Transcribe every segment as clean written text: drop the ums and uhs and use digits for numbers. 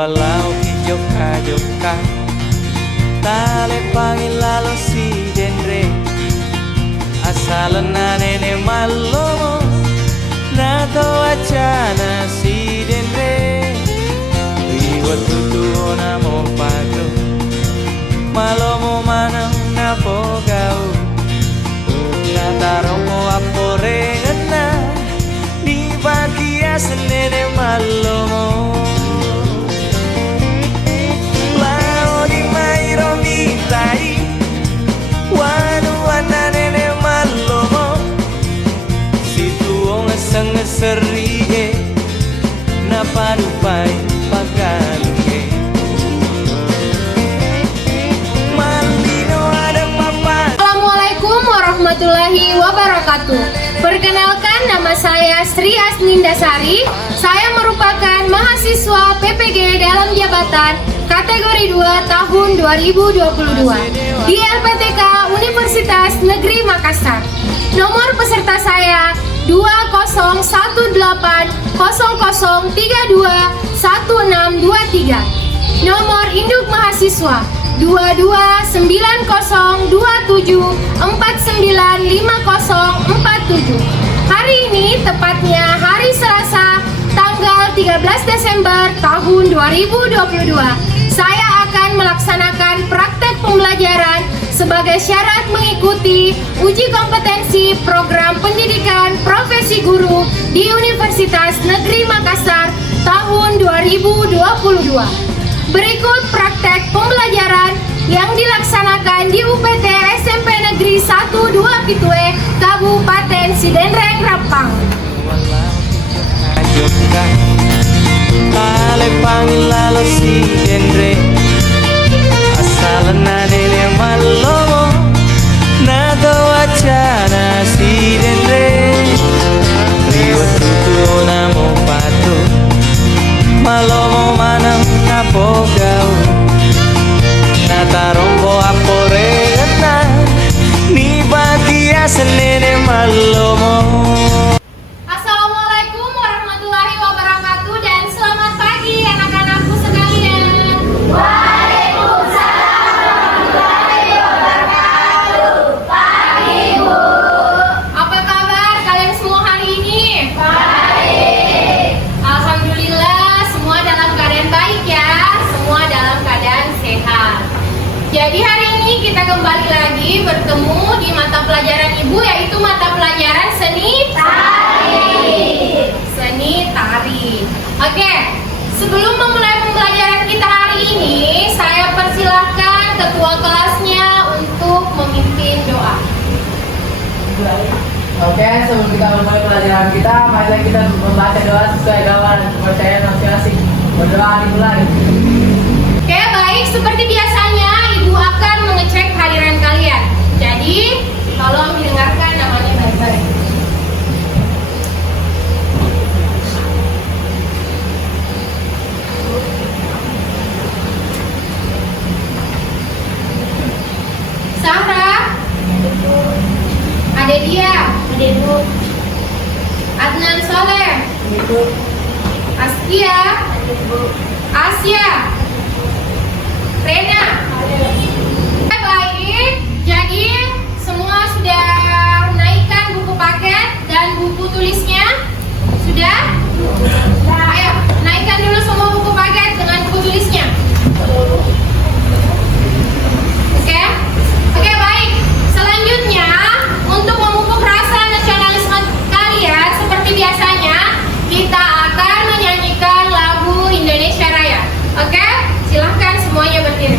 walau hijau-hijaukan tale pangilalo si denre asalana nene malomo nato acana si denre iwa tutu namo pato malomo manang napogao nataromo apore na di bagia senene malomo lao di mairo mitai wanu anane malomo situ ong sengeserie na padupai pagaluge malino ada papa. Assalamualaikum warahmatullahi wabarakatuh. Perkenalkan, nama saya Sri Asnindasari. Saya merupakan mahasiswa PPG dalam jabatan kategori 2 tahun 2022 di LPTK Universitas Negeri Makassar. Nomor peserta saya 201000321623. Nomor induk mahasiswa 2292749547. Hari ini tepatnya hari Selasa tanggal 13 Desember tahun 2022. Saya akan melaksanakan praktek pembelajaran sebagai syarat mengikuti uji kompetensi program pendidikan profesi guru di Universitas Negeri Makassar tahun 2022. Berikut praktek pembelajaran yang dilaksanakan di UPT SMP Negeri 1 2 Kitue, Kabupaten Sidenreng, Rempang. Tale pangilalo si denre asalana nene malomo nato acana si denre riwa tutu namo pato malomo manang napogao natarombo apore na ni bagia senene malomo. Assalamualaikum warahmatullahi wabarakatuh dan selamat pagi anak-anakku sekalian. Waalaikumsalam warahmatullahi wabarakatuh. Pagi Bu. Apa kabar kalian semua hari ini? Baik. Alhamdulillah semua dalam keadaan baik ya. Semua dalam keadaan sehat. Jadi hari ini kita kembali lagi bertemu di mata pelajaran Ibu, yaitu mata pelajaran seni tari. Oke, sebelum memulai pembelajaran kita hari ini, saya persilahkan ketua kelasnya untuk memimpin doa. Oke, sebelum kita memulai pelajaran kita, mari kita membaca doa sesuai agama dan kepercayaan masing-masing. Berdoa dimulai. Oke, baik. Seperti biasanya, Ibu akan mengecek hadiran kalian. Jadi, tolong didengarkan namanya baik-baik. Sarah, ada dia, Adnan Soleh, Askia, Asia, Rena. Baik, jadi semua sudah naikkan buku paket dan buku tulisnya? Sudah? Ayo, naikkan dulu semua buku paket dengan buku tulisnya. Oke, baik. Selanjutnya, untuk memupuk rasa nasionalisme kalian, seperti biasanya, kita akan menyanyikan lagu Indonesia Raya. Oke, silahkan semuanya berdiri.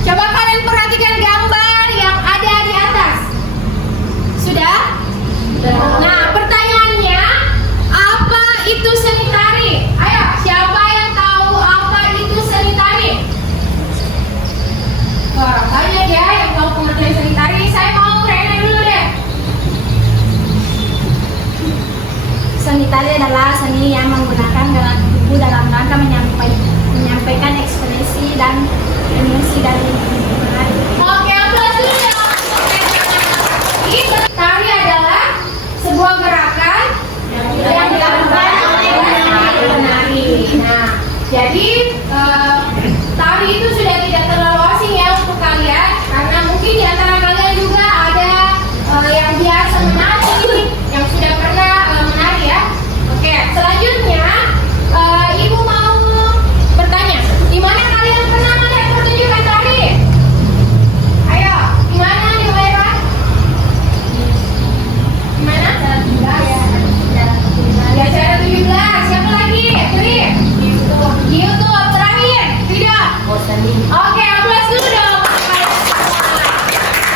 Coba kalian perhatikan gambar yang ada di atas. Sudah? tari itu sudah tidak terlalu asing ya untuk kalian, karena mungkin di antara kalian juga ada yang biasa menari, yang sudah pernah menari ya. Oke, selanjutnya Ibu mau bertanya, di mana kalian pernah melihat pertunjukan tari? Ayo, di mana di daerah? Di mana? Ya, saya 17. Siapa lagi? Tulis. YouTube terakhir. Tidak. Oke, aplaus dulu dong.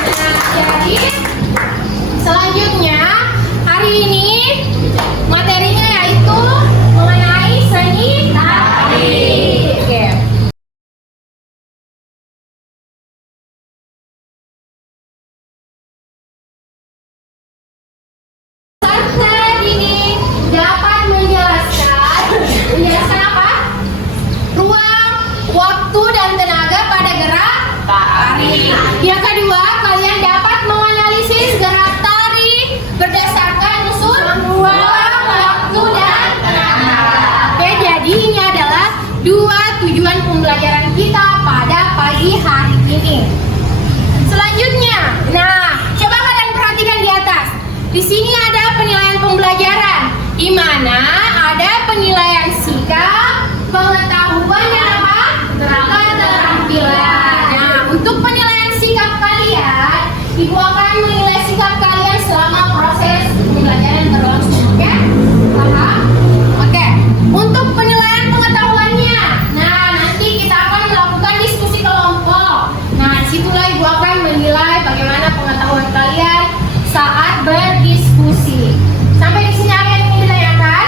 Nah, jadi selanjutnya hari ini materinya yaitu mengenai seni tari. Oke. Peserta ini dapat menjelaskan apa? Ruang, waktu, dan tenaga pada gerak tari. Yang kedua, kalian dapat menganalisis gerak tari berdasarkan unsur ruang, waktu, dan tenaga. Oke, jadi ini adalah dua tujuan pembelajaran kita pada pagi hari ini. Selanjutnya, nah, coba kalian perhatikan di atas. Di sini ada penilaian pembelajaran, di mana ada penilaian sikap, pengetahuan, dan apa? Keterampilan. Nah, untuk penilaian sikap kalian, Ibu akan menilai sikap kalian selama proses pembelajaran berlangsung. Oke? Paham? Oke. Untuk penilaian pengetahuannya, nah nanti kita akan melakukan diskusi kelompok. Nah, disitulah Ibu akan menilai bagaimana pengetahuan kalian saat berdiskusi. Sampai di sini ada yang ingin ditanyakan?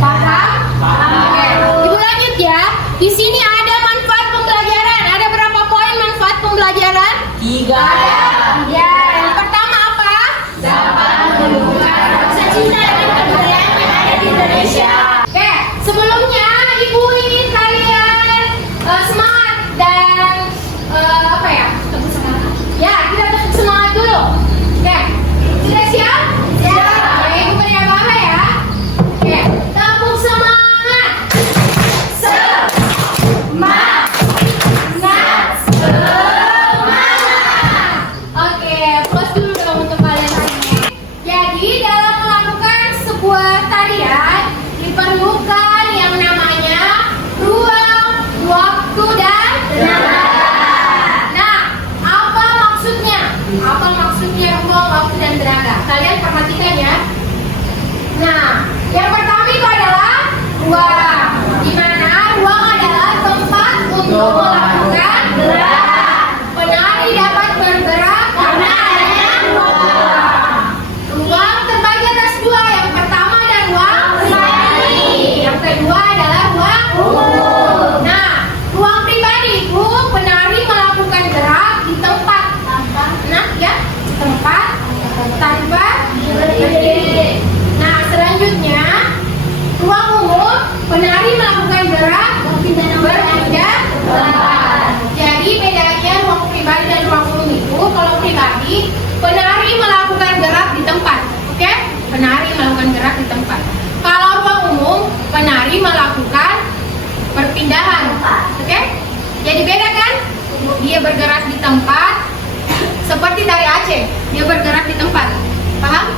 Paham? Oke. Ibu lanjut ya. Di sini ada manfaat pembelajaran. Ada berapa poin manfaat pembelajaran? 3. Ya, yang pertama apa? Dapat menumbuhkan rasa cinta dan kebudayaan yang ada di Indonesia. Oke, sebelumnya Ibu ingin kalian semangat dan apa ya? Tepuk semangat. Ya, kita tepuk semangat dulu. Oke, sudah siap? Siap. Oke, Ibu beri abah ya. Oke, tepuk semangat. Oke, plus dulu dong untuk kalian semua. Jadi dalam melakukan sebuah tarian diperlukan yang namanya ruang, waktu, dan tenaga. Nah, apa maksudnya? Apa maksudnya ruang, waktu, dan tenaga? Kalian perhatikan ya. Nah, yang pertama itu adalah ruang. Di mana ruang adalah tempat untuk melakukan gerakan. Penari dapat bergerak karena adanya ruang. Ruang terbagi atas dua. Yang pertama ada ruang pribadi. Yang kedua adalah ruang umum. Nah, ruang pribadi itu penari melakukan gerak di tempat. Nah, ya, tempat tanpa berdiri. Nah, selanjutnya ruang umum penari melakukan gerak berpindah tempat. Jadi bedanya ruang pribadi dan ruang umum itu, kalau pribadi penari melakukan gerak di tempat, oke? Penari melakukan gerak di tempat. Kalau ruang umum penari melakukan perpindahan, oke? Jadi beda kan? Dia bergerak di tempat, seperti tari Aceh, dia bergerak di tempat, paham?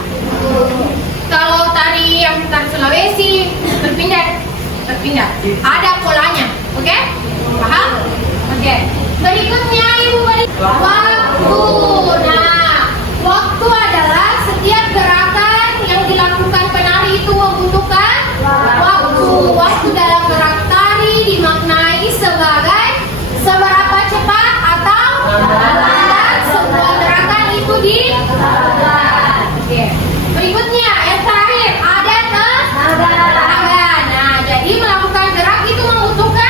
Kalau tari yang tari Sulawesi berpindah, ada polanya, oke? Paham? Oke. Berikutnya Ibu beri waktu. Nah, waktu adalah setiap gerakan yang dilakukan penari itu membutuhkan waktu. Waktu dalam gerak tari dimaknai sebagai seberapa cepat atau lambat sebuah gerakan itu dilakukan. Oke. Berikutnya yang terakhir ada tenaga. Nah, jadi melakukan gerak itu membutuhkan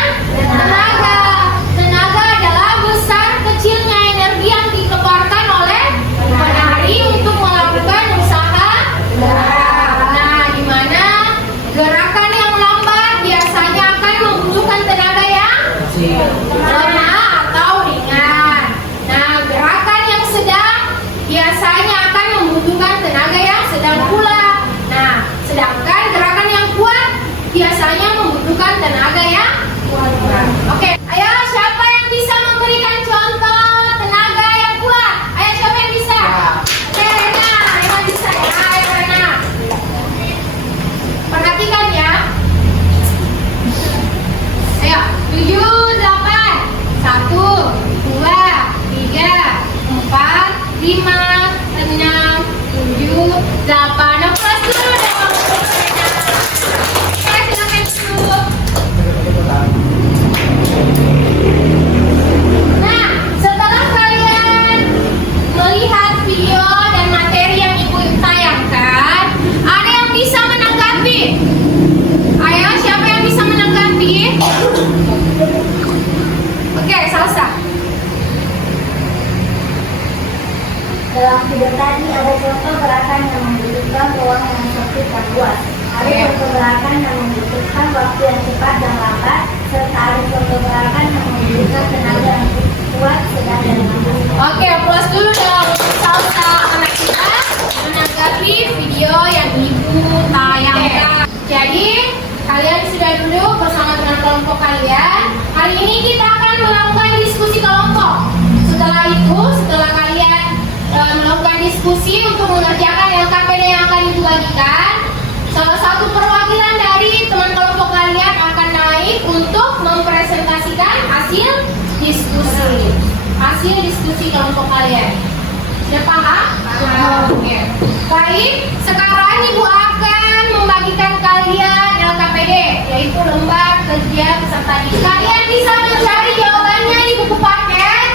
Dalam video tadi ada contoh gerakan yang membutuhkan ruang yang sempit dan luas. Ada contoh gerakan yang membutuhkan waktu yang cepat dan lambat, serta ada contoh gerakan yang membutuhkan tenaga yang kuat, sedang dan lambat. Oke, aplaus dulu dong usaha anak kita menanggapi video yang ibu tayangkan. Jadi kalian sudah duduk bersama dengan kelompok kalian. Kali ini kita akan melakukan diskusi kelompok. Setelah itu, setelah kalian melakukan diskusi untuk mengerjakan LKPD yang akan ibu bagikan, salah satu perwakilan dari teman kelompok kalian akan naik untuk mempresentasikan hasil diskusi. Hasil diskusi kelompok kalian. Sudah paham? Oke. Baik, sekarang ibu akan membagikan kalian LKPD, yaitu lembar kerja peserta didik. Kalian bisa mencari jawabannya di buku paket,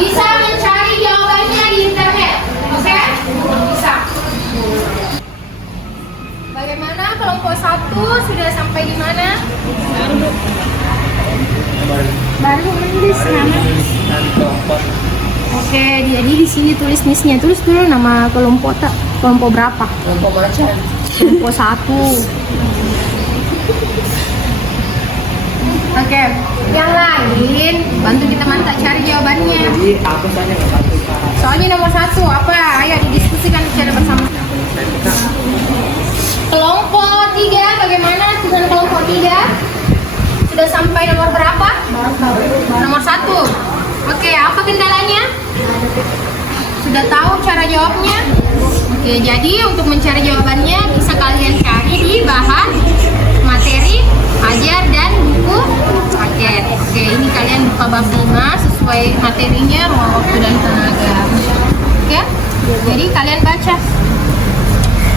bisa mencari jawabannya di internet. Oke? Bisa. Bagaimana kelompok 1 sudah sampai di mana? Baru menulis nama. Oke, jadi di sini tulis nisnya. Tulis dulu nama kelompok tak? Kelompok berapa? Kelompok baca. Kelompok 1. Oke, yang lain bantu kita mantak cari jawabannya. Jadi aku tanya nggak bantu Pak. Soalnya nomor 1 apa? Ayo didiskusikan secara bersama. Kelompok 3, bagaimana dengan kelompok 3? Sudah sampai nomor berapa? Nomor 1. Oke, apa kendalanya? Sudah tahu cara jawabnya? Oke, jadi untuk mencari jawabannya bisa kalian cari di bahan materi, ajar, dan buku paket. Oke, ini kalian buka bab 5 sesuai materinya, ruang waktu dan tenaga. Oke, jadi kalian baca.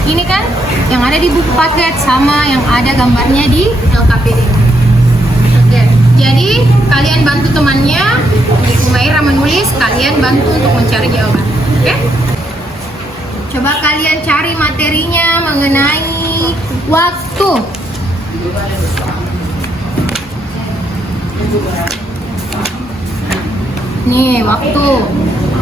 Ini kan yang ada di buku paket sama yang ada gambarnya di LKPD. Oke, jadi kalian bantu temannya, Ibu Maira menulis, kalian bantu untuk mencari jawaban. Oke? Coba kalian cari materinya mengenai waktu. Nih, waktu.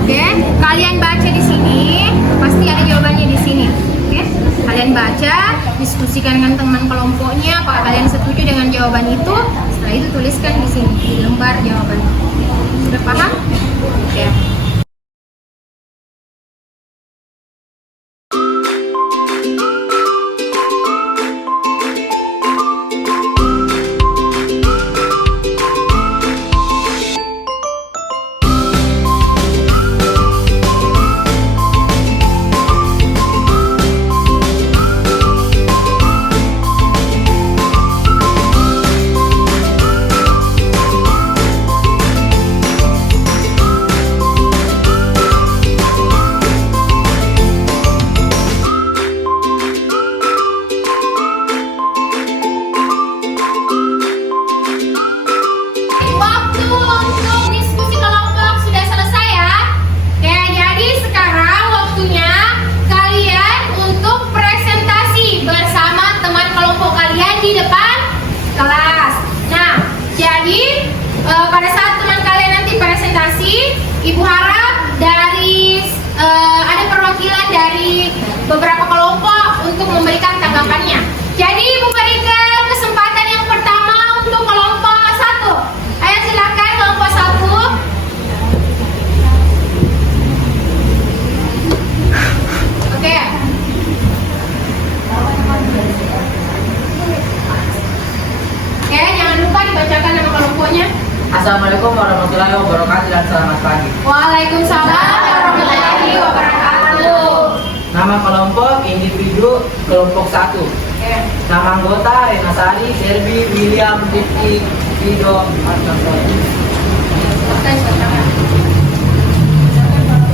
Oke, kalian baca di sini, pasti ada jawabannya di sini. Oke, kalian baca, diskusikan dengan teman kelompoknya, apakah kalian setuju dengan jawaban itu. Setelah itu tuliskan di sini di lembar jawabannya. Sudah paham? Oke. Waktu untuk diskusi kelompok sudah selesai ya. Oke, jadi sekarang waktunya kalian untuk presentasi bersama teman kelompok kalian di depan kelas. Nah, jadi pada saat teman kalian nanti presentasi, Ibu harap dari ada perwakilan dari beberapa kelompok untuk memberikan tanggapannya. Jadi Ibu berikan kesempatan yang pertama untuk kelompok 1. Ayo silakan kelompok 1. Oke. Oke, jangan lupa dibacakan nama kelompoknya. Assalamualaikum warahmatullahi wabarakatuh dan selamat pagi. Waalaikumsalam warahmatullahi wabarakatuh. Nama kelompok individu kelompok 1. Oke. Nama anggota Renasari, Serbi, William, Dipti, Vido, Arnasari. Bacakan.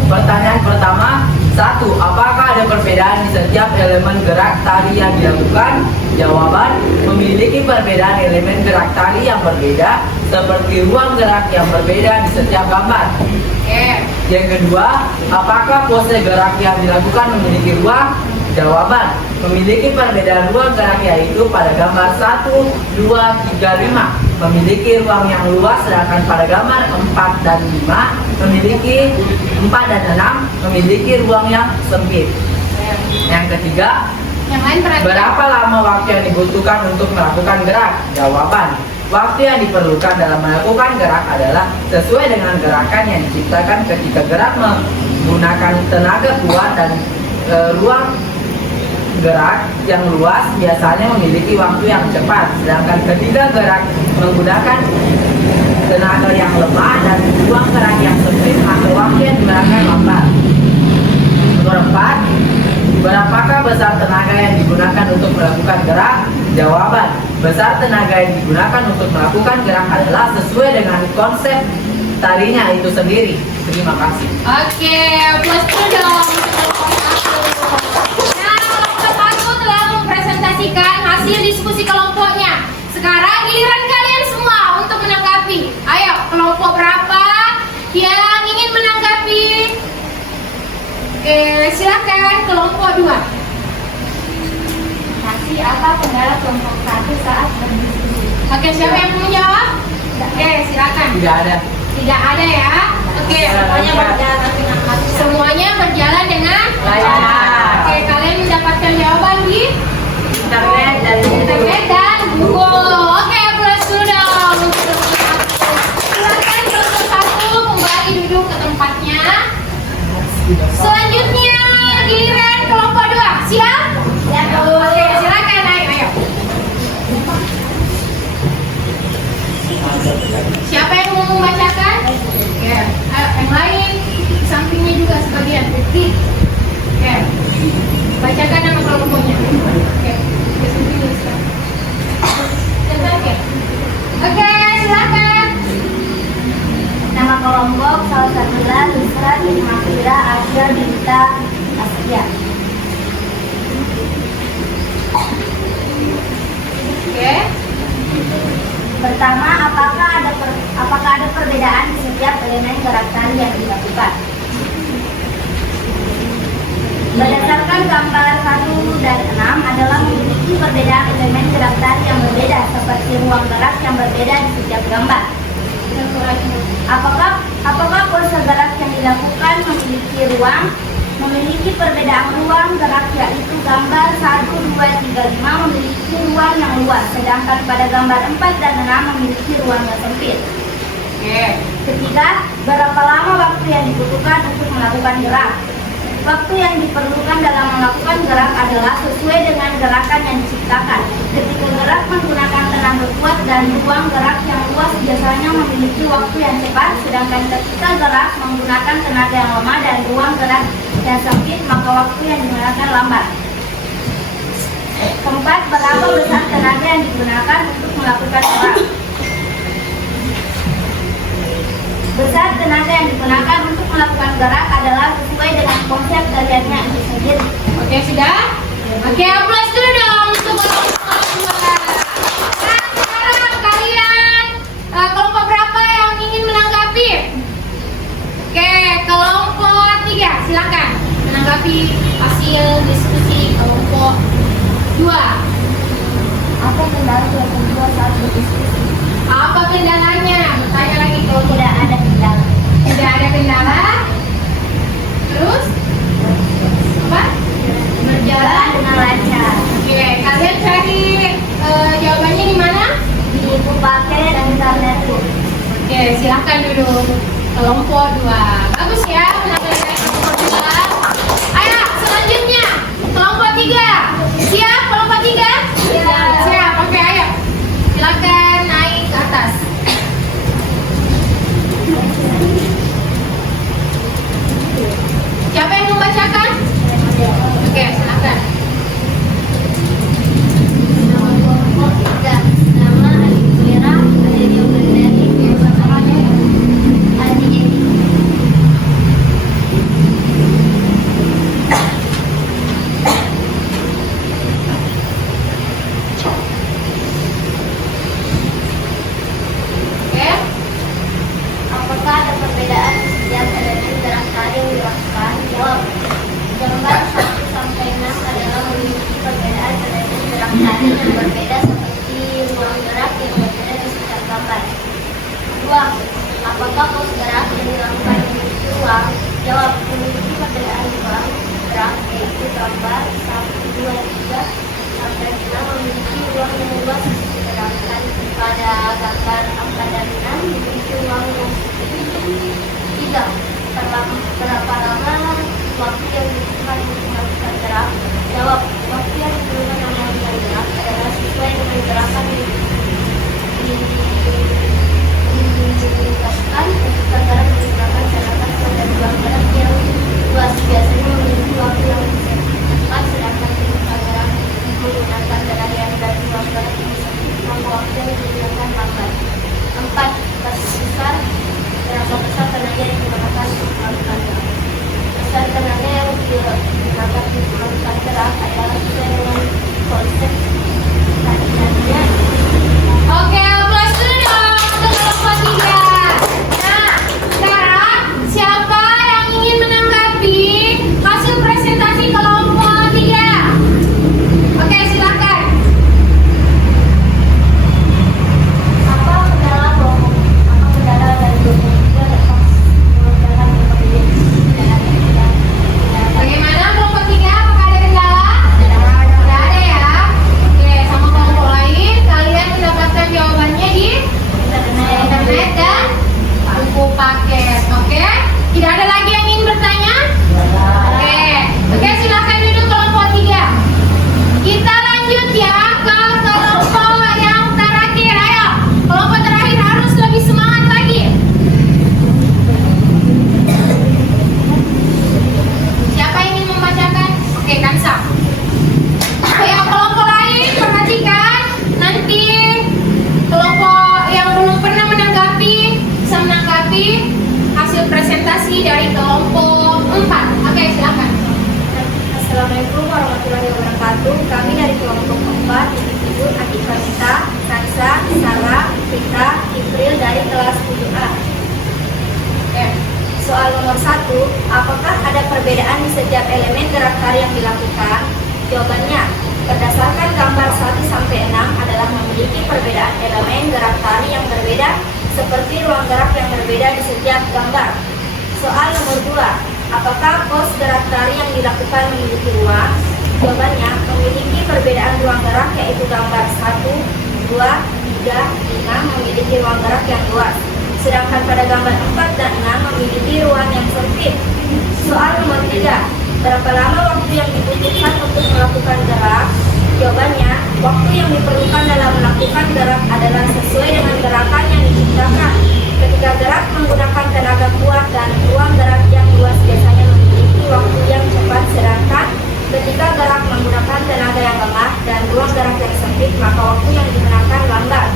Pertanyaan pertama, 1. Apakah ada perbedaan di setiap elemen gerak tari yang dilakukan? Jawaban, memiliki perbedaan elemen gerak tari yang berbeda, seperti ruang gerak yang berbeda di setiap gambar. Oke. Yang kedua, apakah pose gerak yang dilakukan memiliki ruang? Jawaban, memiliki perbedaan ruang gerak yaitu pada gambar 1, 2, 3, 5. memiliki ruang yang luas, sedangkan pada gambar 4 dan 5 memiliki 4 dan 6 memiliki ruang yang sempit. Yang ketiga, Yang lain perhatikan. berapa lama waktu yang dibutuhkan untuk melakukan gerak? Jawaban, waktu yang diperlukan dalam melakukan gerak adalah sesuai dengan gerakan yang diciptakan ketika gerak menggunakan tenaga kuat dan ruang gerak yang luas biasanya memiliki waktu yang cepat, sedangkan ketika gerak menggunakan tenaga yang lemah dan ruang gerak yang sempit maka waktu yang digunakan lambat. Nomor 4, berapakah besar tenaga yang digunakan untuk melakukan gerak? Jawaban, besar tenaga yang digunakan untuk melakukan gerak adalah sesuai dengan konsep tarinya itu sendiri. Terima kasih. Oke, plus dulu dong untuk kelompok 1. Nah, kelompok 1 telah mempresentasikan hasil diskusi kelompoknya. Sekarang giliran kalian semua untuk menanggapi. Ayo, kelompok berapa yang ingin menanggapi? Oke, silakan kelompok 2. Nanti apa kendala kelompok 1 saat berdiskusi? Oke, siapa yang mau menjawab? Oke, silakan. Tidak ada. Tidak ada ya. Oke, Semuanya berjalan dengan lancar. semuanya berjalan dengan Lancar. Oke, kalian mendapatkan jawaban di Internet dan internet dan Google. Oke, plus dulu dong. Silakan kelompok 1 kembali duduk ke tempatnya. Selanjutnya giliran kelompok 2. Siap? Ya, Oke, silakan naik. Ayo. Siapa yang mau membacakan? Oke, yang lain sampingnya juga sebagian. Oke, bacakan nama kelompoknya. Oke, oke, silakan. Nama kelompok salah satunya Lusra, Mafira, Asia, Dinta, Asia. Oke, Pertama, apakah ada perbedaan di setiap elemen gerak tari yang dilakukan? Berdasarkan gambar 1 dan 6 adalah memiliki perbedaan elemen gerak tari yang berbeda seperti ruang gerak yang berbeda di setiap gambar. Apakah pose gerak yang dilakukan memiliki perbedaan ruang gerak, yaitu gambar 1, 2, 3, 5 memiliki ruang yang luas, sedangkan pada gambar 4 dan 6 memiliki ruang yang sempit. oke. Ketiga, berapa lama waktu yang dibutuhkan untuk melakukan gerak? Waktu yang diperlukan dalam melakukan gerak adalah sesuai dengan gerakan yang diciptakan. Ketika gerak menggunakan tenaga kuat dan ruang gerak yang luas biasanya memiliki waktu yang cepat, sedangkan ketika gerak menggunakan tenaga yang lemah dan ruang gerak yang sempit, maka waktu yang digunakan lambat. Keempat, berapa besar tenaga yang digunakan untuk melakukan gerak? Besar tenaga yang digunakan untuk melakukan gerak adalah sesuai dengan konsep tariannya itu sendiri. Oke, sudah? Oke, plus dulu dong untuk kelompok 2. Nah, sekarang kalian kelompok berapa yang ingin menanggapi? Oke, kelompok 3, silakan menanggapi hasil diskusi kelompok 2. Apa kendala kelompok 2 saat berdiskusi? Apa kendalanya? Bertanya lagi kalau Tidak ada kendala. tidak ada kendala. Terus apa? Berjalan Dengan lancar. Oke, kalian cari jawabannya di mana? Di pakai dan internet. Oke, silahkan duduk. Kelompok 2. Bagus ya penampilan kelompok 2. Ayo, selanjutnya kelompok 3. Siap kelompok 3? Siap. Siap. Oke, ayo. Silakan naik ke atas. Siapa yang membacakan? Oke, silakan. Kelompok 3. Nama Adi Wira, Adi Yogandari, Adi Edi. Apakah pos gerak yang dilakukan memiliki ruang? Jawab, memiliki perbedaan ruang gerak yaitu gambar 1, 2, 3 sampai 6 memiliki ruang yang luas, sedangkan pada gambar 4 dan 6 memiliki ruang yang sempit. 3. Berapa lama waktu yang dibutuhkan untuk melakukan gerak? Jawab, waktu yang diperlukan untuk melakukan gerak adalah sesuai dengan gerakan yang dijelaskan ketika gerak menggunakan gerakan pada ruang gerak yang luas biasanya memiliki waktu yang cepat, sedangkan ketika gerak menggunakan gerakan dari ruang gerak yang sempit maka waktu yang digunakan lambat. 4. Berapa besar tenaga yang digunakan untuk melakukan gerak? Besar tenaga yang digunakan untuk melakukan gerak adalah sesuai dengan konsep kajiannya. Oke, plus dulu dong untuk kelompok 3. Nah, sekarang siapa yang ingin menanggapi hasil presentasi kelompok 3? Oke, silakan. Apa kendala dari kelompok 3 dapat mengerjakan berbagai kendala yang tidak? Bagaimana kelompok 3? Apakah ada kendala? Tidak ada ya. Oke, sama kelompok lain kalian mendapatkan jawabannya di internet dan buku paket. Oke, tidak ada lagi yang ingin bertanya? Oke, silakan duduk kelompok 3. Kita lanjut ya ke kelompok yang terakhir. Ayo, kelompok terakhir harus lebih semangat lagi. Siapa yang ingin membacakan? Oke, Kansa. Yang kelompok lain perhatikan, nanti kelompok yang belum pernah menanggapi bisa menanggapi hasil presentasi dari kelompok 4. Oke, silakan. Assalamualaikum warahmatullahi wabarakatuh. Kami dari kelompok 4 individu Atika Mita, Kansa, Sarah, Rita, Ipril dari kelas 7A. Oke. Soal nomor 1, apakah ada perbedaan di setiap elemen gerak tari yang dilakukan? Jawabannya, berdasarkan gambar 1 sampai 6 adalah memiliki perbedaan elemen gerak tari yang berbeda seperti ruang gerak yang berbeda di setiap gambar. Soal nomor 2, apakah pos gerak tari yang dilakukan memiliki ruang? Jawabannya, memiliki perbedaan ruang gerak yaitu gambar 1, 2, 3, 5 memiliki ruang gerak yang luas. Sedangkan pada gambar 4 dan 6 memiliki ruang yang sempit. Soal nomor 3, berapa lama waktu yang dibutuhkan untuk melakukan gerak? Jawabannya, waktu yang diperlukan dalam melakukan gerak adalah sesuai dengan gerakan yang diciptakan. Ketika gerak menggunakan tenaga kuat dan ruang gerak yang luas biasanya memiliki waktu yang cepat, sedangkan ketika gerak menggunakan tenaga yang lemah dan ruang gerak yang sempit maka waktu yang digunakan lambat.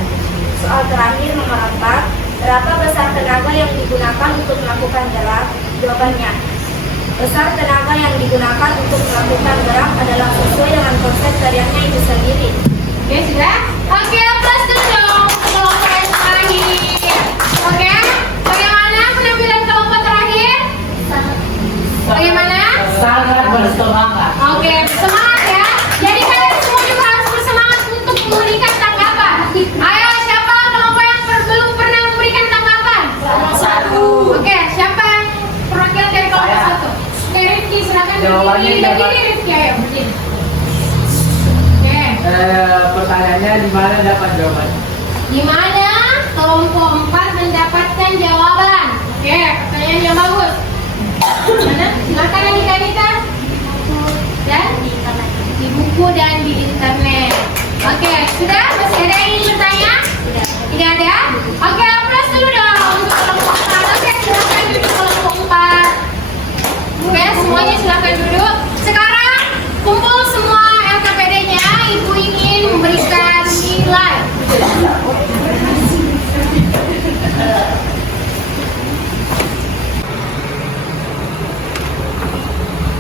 Soal terakhir nomor 4, berapa besar tenaga yang digunakan untuk melakukan gerak? Jawabannya, besar tenaga yang digunakan untuk melakukan gerak adalah sesuai dengan konsep tariannya itu sendiri. Oke, sudah? Oke, plus dulu dong kelompok yang terakhir. Oke, bagaimana penampilan kelompok terakhir? Bagaimana? Sangat bersemangat. Oke, bersemangat ya. Jadi kalian semua juga harus bersemangat untuk memberikan tanggapan. Ayo, siapa kelompok yang belum pernah memberikan tanggapan? Oke, siapa yang perwakilan dari kelompok 1? Oke, Rifki, silakan Jawabannya berdiri. dapat. Berdiri, Rifki, ayo berdiri. Oke. Pertanyaannya di mana dapat jawaban? Di mana kelompok 4 mendapatkan jawaban? Oke, pertanyaan yang bagus. Mana? Silakan Anita. Dan di buku dan di internet. Oke, sudah? Masih ada yang ingin bertanya? Tidak ada? Oke, plus dulu dong untuk kelompok 4. Oke, silakan duduk kelompok 4. Oke, semuanya silakan duduk. Sekarang kumpul semua LKPD-nya. Ibu ingin memberikan nilai.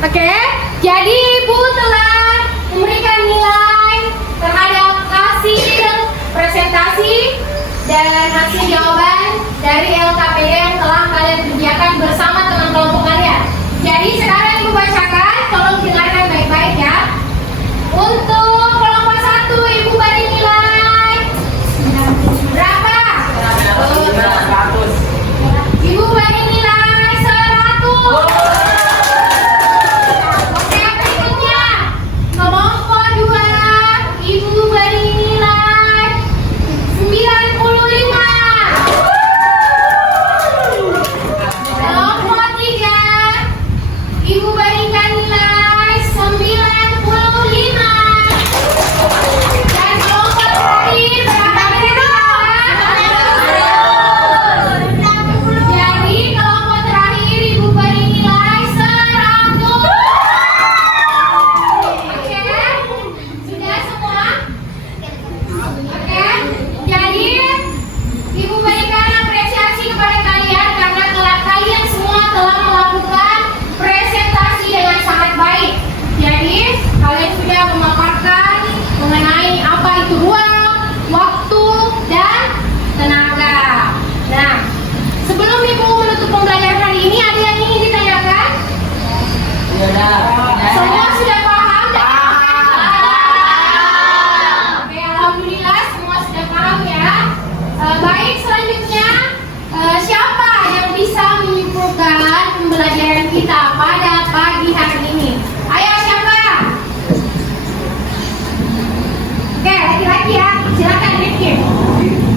Oke, jadi Ibu telah memberikan nilai terhadap hasil presentasi dan hasil jawaban dari LKPD yang telah kalian kerjakan bersama teman kelompok kalian. Jadi sekarang Ibu bacakan, tolong dengarkan baik-baik ya. Untuk kelompok 1, Ibu beri nilai berapa? 100. pembelajaran kita pada pagi hari ini. Ayo siapa? Oke, laki-laki ya. Silakan Rifki.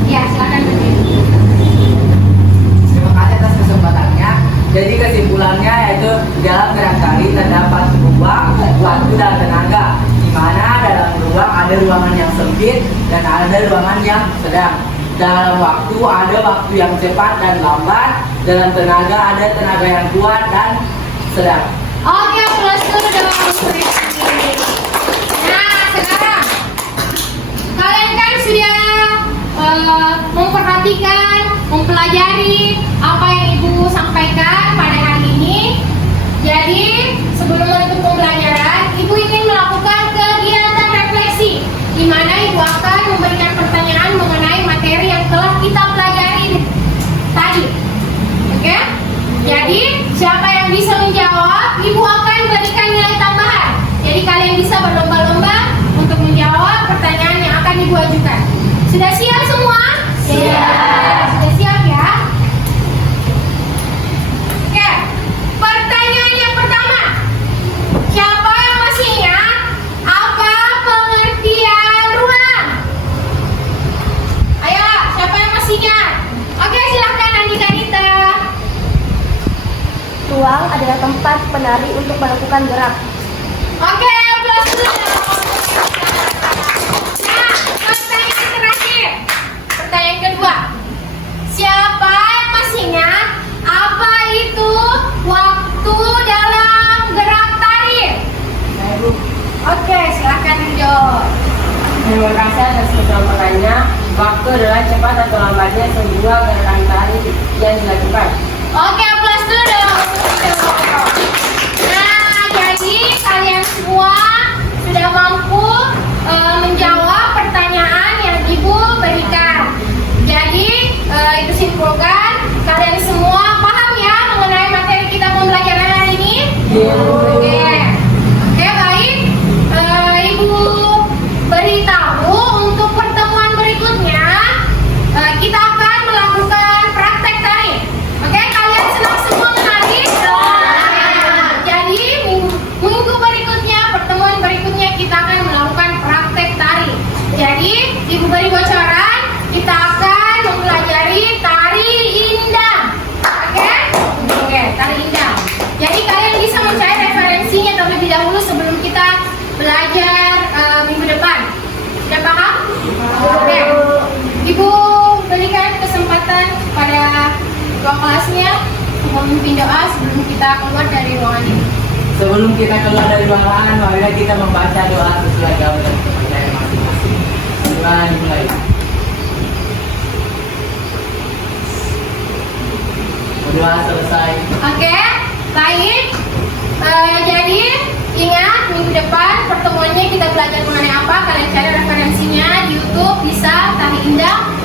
Ya, silakan Rifki. Terima kasih atas kesempatannya. Jadi kesimpulannya yaitu dalam gerak tari terdapat ruang, waktu dan tenaga. Di mana dalam ruang ada ruangan yang sempit dan ada ruangan yang sedang. Dalam waktu ada waktu yang cepat dan lambat. Dalam tenaga ada tenaga yang kuat dan sedang. Oke, plus itu udah Rifki. Nah, sekarang kalian kan sudah memperhatikan, mempelajari apa yang Ibu sampaikan pada hari ini. Jadi, sebelum menutup pembelajaran, Ibu ingin melakukan kegiatan refleksi, di mana Ibu akan memberikan pertanyaan mengenai materi yang telah kita pelajari tadi. Oke? Jadi, siapa yang bisa menjawab, Ibu akan berikan nilai tambahan. Jadi, kalian bisa berlomba-lomba untuk menjawab pertanyaan yang akan Ibu ajukan. Sudah siap semua? Siap. Sudah siap ya? Oke. Pertanyaan yang pertama. Siapa yang masih ingat apa pengertian ruang? Ayo, siapa yang masih ingat? Oke, silahkan Andika Nita. Ruang adalah tempat penari untuk melakukan gerak. Oke, plus 2. Nah, pertanyaan terakhir. Pertanyaan kedua. Siapa yang masih ingat apa itu waktu dalam gerak tari? Oke, silakan dijawab. Terima kasih atas kesempatannya. Waktu adalah cepat atau lambatnya sebuah gerakan tari yang dilakukan. Oke, plus 2 dong. Nah, jadi kalian semua sudah mampu menjawab pertanyaan yang Ibu berikan. Jadi, itu simpulkan kalian semua paham ya mengenai materi kita pembelajaran hari ini? Oke. Oke, baik. Ibu beritahu untuk pertemuan berikutnya kita akan melakukan praktek tari. Oke, kalian senang semua menari? Jadi minggu berikutnya, pertemuan berikutnya kita akan melakukan praktek tari. Jadi Ibu beri bocoran, kita akan mempelajari tari indang. Oke? Oke, tari indang. Jadi kalian bisa mencari referensinya terlebih dahulu sebelum kita belajar minggu depan. Sudah paham? Oke. Ibu berikan kesempatan pada ketua kelasnya memimpin doa sebelum kita keluar dari ruangan ini. Sebelum kita keluar dari ruangan, marilah kita membaca doa sesuai agama dan kepercayaan masing-masing. Dimulai. Berdoa selesai. Oke, baik. Jadi ingat minggu depan pertemuannya kita belajar mengenai apa? Kalian cari referensinya di YouTube, bisa tari indang.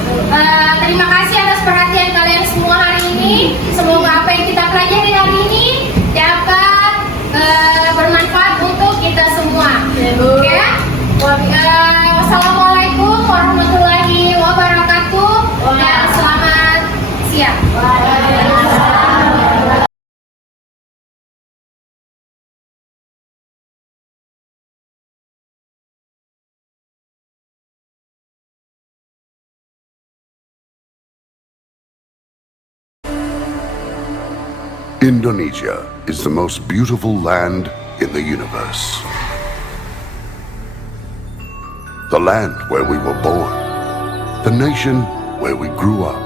Terima kasih atas perhatian kalian semua hari ini. Semoga apa yang kita pelajari hari ini dapat bermanfaat untuk kita semua. Oke? Wassalamualaikum warahmatullahi wabarakatuh dan selamat siang. Indonesia is the most beautiful land in the universe. The land where we were born, the nation where we grew up.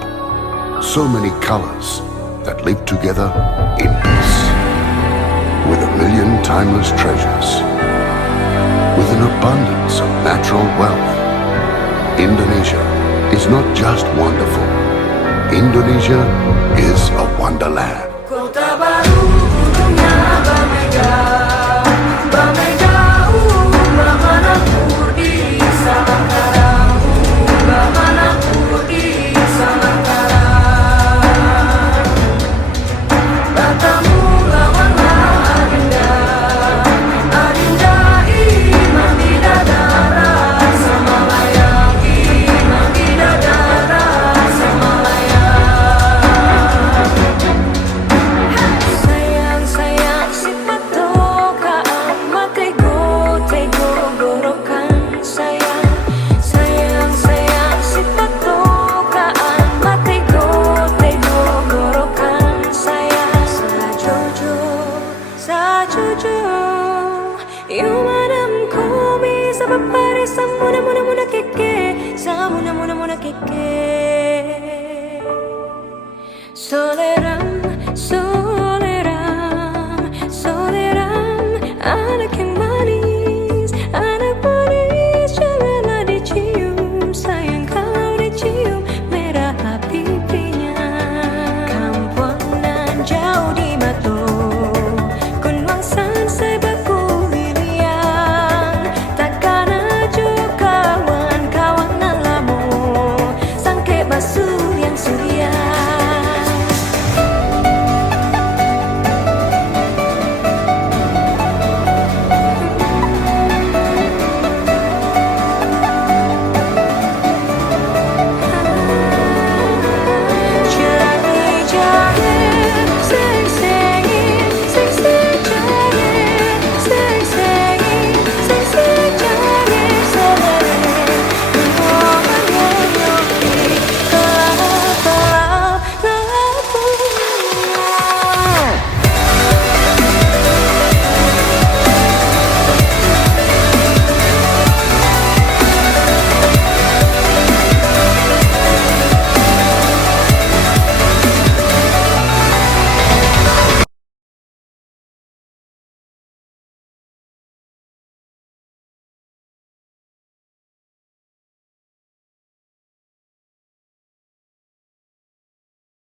So many colors that live together in peace. With a million timeless treasures. With an abundance of natural wealth. Indonesia is not just wonderful. Indonesia is a wonderland. Kota baru gunungnya Bamega, Bamega Bamanaku di Samangkara, Bamanaku di Samangkara. Batamu lawanlah Adinda, Adinda imam bidadara, sama layak imam bidadara, sama layak. Soleram,